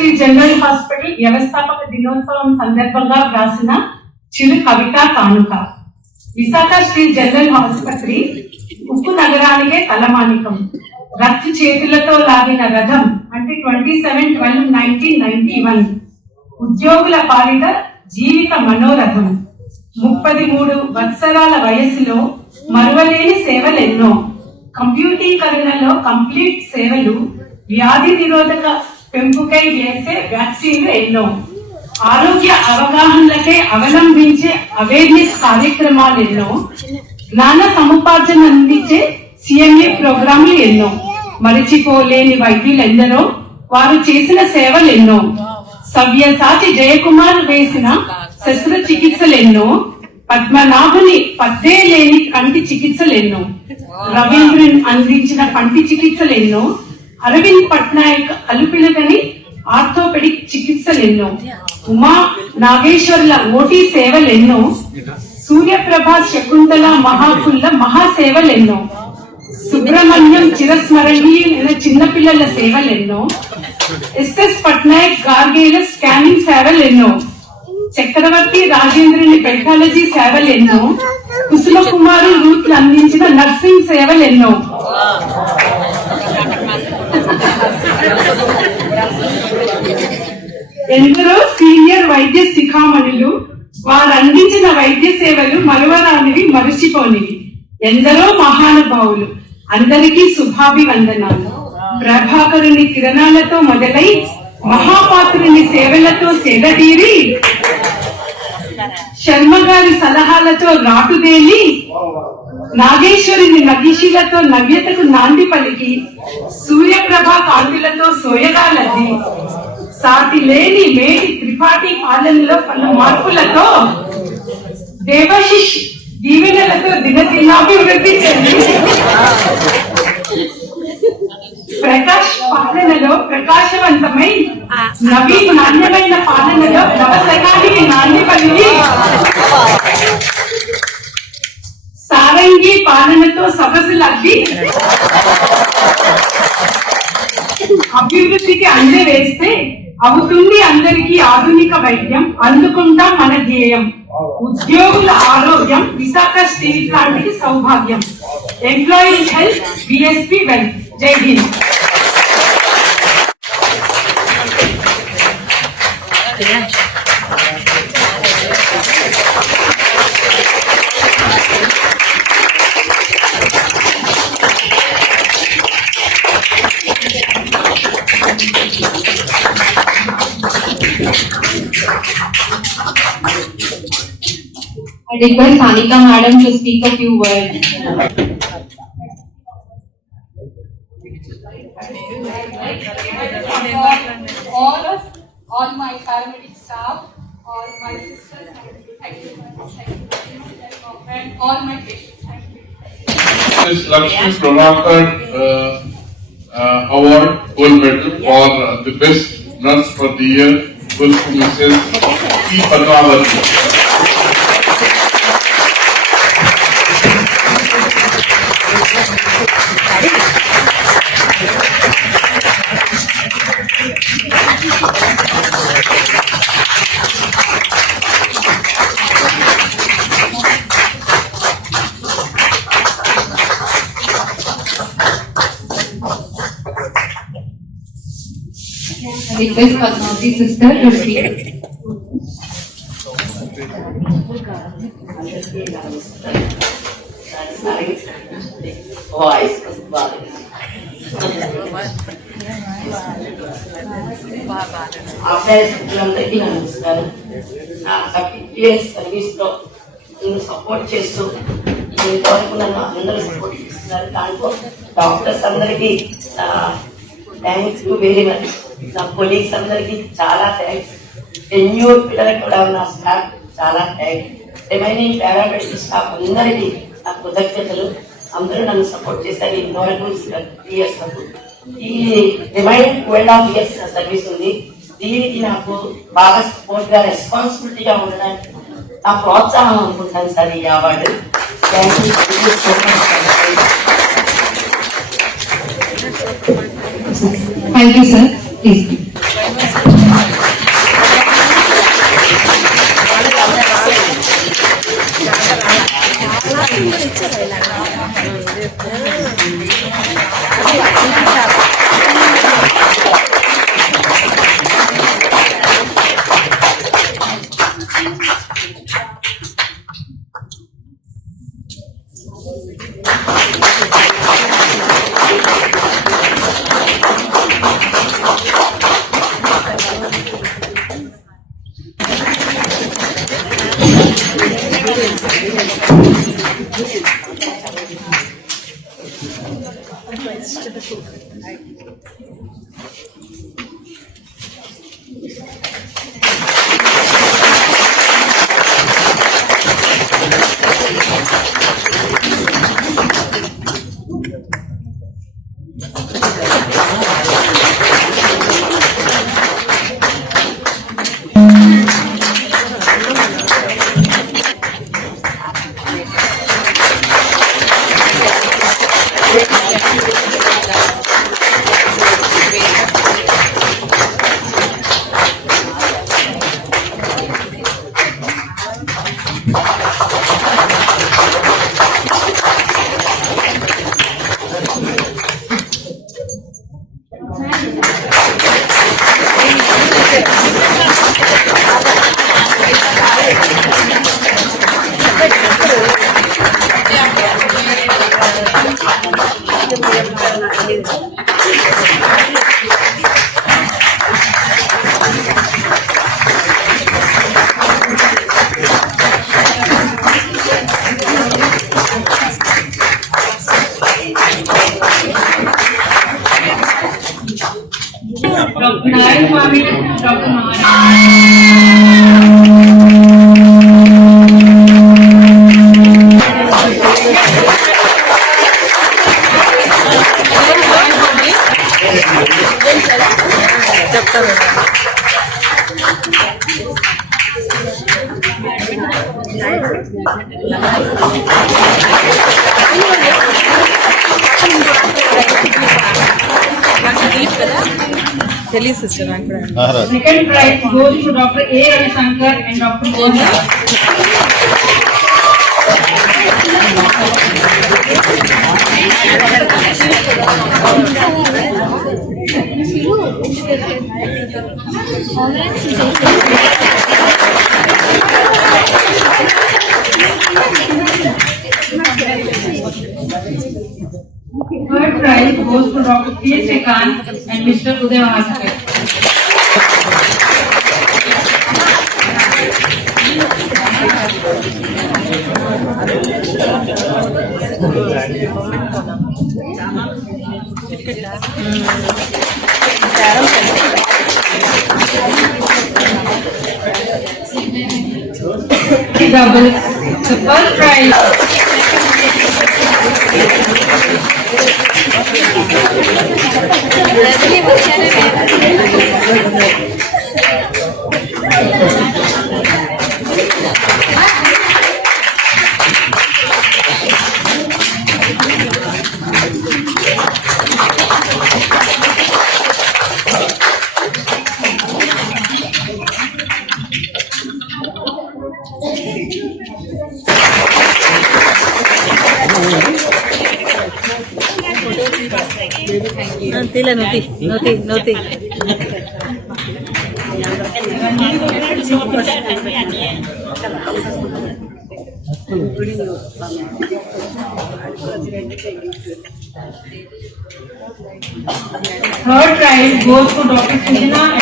Steel general hospital వ్యవస్థాపక దినోత్సవం సందర్భంగా వ్రాసిన చిరు కవితా కానుక. విశాఖ స్టీల్ జనరల్ ఆసుపత్రి ఉప్పు నగరానికే తలమానికం. రక్తు చేతులతో లాగిన రథం అంటే 27/12/1991 ఉద్యోగుల పాలిట జీవిత మనోరథం. 33 వత్సరాల వయసులో మరువలేని సేవలెన్నో. కంప్యూటీకరణలో కంప్లీట్ సేవలు, వ్యాధి నిరోధక పెంపుకై చేసే వ్యాక్సిన్లు ఎన్నో. ఆరోగ్య అవగాహనలకే అవలంబించే అవేర్నెస్ కార్యక్రమాలు ఎన్నో. జ్ఞాన సముపార్జన అందించే సిఎంఏ ప్రోగ్రాంలు ఎన్నో. మరిచిపోలేని వైద్యులెందరో, వారు చేసిన సేవలు ఎన్నో. సవ్యసాచి జయకుమార్ వేసిన శస్త్రచికిత్సలెన్నో. పద్మనాభుని పద్దే లేని కంటి చికిత్సలెన్నో. రవీంద్రన్ అందించిన పంటి చికిత్సలెన్నో. అరవింద్ పట్నాయక్ అలుపిలగని ఆర్థోపెడిక్ చికిత్సలెన్నో. ఉమా నాగేశ్వర్ల ఓటీ సేవలెన్నో. సూర్యప్రభ శకుంతల మహాకుల్ల మహాసేవలెన్నో. సుబ్రహ్మణ్యం చిరస్మరణీయులైన చిన్నపిల్లల సేవలెన్నో. ఎస్ఎస్ పట్నాయక్ గార్గేల స్కానింగ్ సేవలెన్నో. చక్రవర్తి రాజేంద్రుని పెథాలజీ సేవలెన్నో. కుసుమ కుమారు రూత్లు అందించిన నర్సింగ్ సేవలెన్నో. ఎందరో సీనియర్ వైద్య శిఖామణులు, వారు అందించిన వైద్య సేవలు మరువరానివి, మరచిపోనివి. ఎందరో మహానుభావులు, అందరికీ శుభాభివందనాలు. ప్రభాకరుని కిరణాలతో మొదలై మహాపాత్రుని సేవలతో సేదతీరి, శర్మ గారి సలహాలతో రాటుదేలి, నాగేశ్వరుని నగిశీలతో నవ్యతకు నాంది పలికి, సూర్యప్రభ కాంతులతో సోయగాలది, సాటి లేని మేటి త్రిపాఠి పాలనలో పలు మార్పులతో, దేవశిష్ దీవెనలతో దినదినాభివృద్ధి చెంది, ప్రకాష్ పాలనలో ప్రకాశవంతమై, నవీన్ నాణ్యమైన పాలనలో నవశకానికి నాంది పలికి, సారంగి పాలనతో సొగసులద్ది, అభివృద్ధికి అందవేస్తే అవుతుంది అందరికీ ఆధునిక వైద్యం, అందుకుంటాం మన ధ్యేయం. ఉద్యోగుల ఆరోగ్యం విశాఖ స్టీల్ ప్లాంట్ సౌభాగ్యం. Employee health, BSP wealth. జై Hind. I request Anika Madam to speak a few words. All my paramedic staff, all my sisters, thank you very much, and all my patients, thank you. This Lakshmi Prabhakar Award Gold Medal for the best nurse for the year goes to Mrs. P. Padmavati. Request Padmavati sister to speak. అందరికీ నమస్కారం. నా 30 years service లో నేను సపోర్ట్ చేస్తూ ఇంతవరకు నన్ను అందరూ సపోర్ట్ చేస్తున్నారు. దాంట్లో డాక్టర్స్ అందరికీ థ్యాంక్స్ వెరీ మచ్. నా కొలీగ్స్ అందరికీ చాలా థ్యాంక్స్. టెన్యూర్ పిల్లలకు కూడా నా స్టాఫ్ చాలా థ్యాంక్స్. రిమైనింగ్ పారామెడికల్ స్టాఫ్ అందరికీ నా కృతజ్ఞతలు. అందరూ నన్ను సపోర్ట్ చేశారు ఇంతవరకు 3 years వరకు. ఈ రిమైనింగ్ 12.5 years నా సర్వీస్ ఉంది. దీనికి నాకు బాగా సపోర్ట్గా రెస్పాన్సిబిలిటీగా ఉండడానికి నా ప్రోత్సాహం అనుకుంటాను సార్ ఈ award. Thank you so much. Thank you, sir. Please. Dr. Nayan Swami, Dr. Second prize goes to Dr. A. Ravisankar and Dr. Gosha. Third prize goes to Dr. K. Srikanth and Mr. Uday Bhaskar. Double. The first prize. Noti. Third prize goes to Dr. Sujana.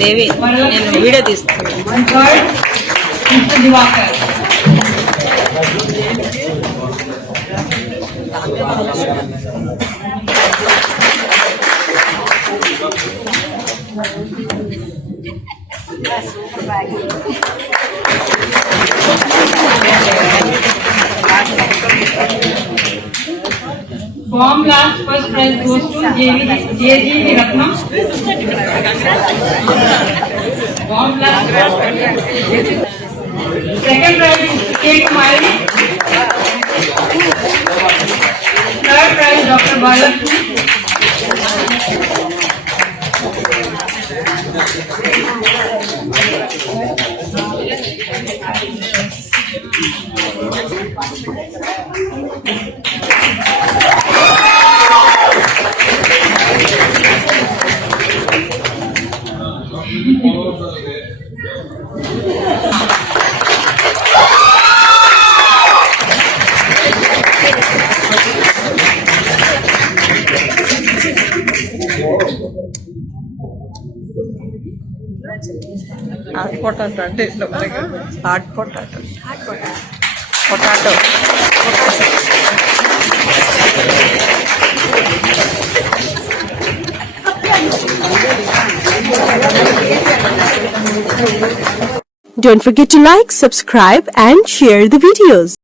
దేవి నేను వీడియో తీస్తాను. And third, Mr. Divakar. Bomb blast first prize goes to JG Ratnam. Bomb blast second prize is K. Kumari. Third prize Dr. Balakrishnan. Hot potato అంటే hot potato potato Don't forget to like, subscribe and share the videos.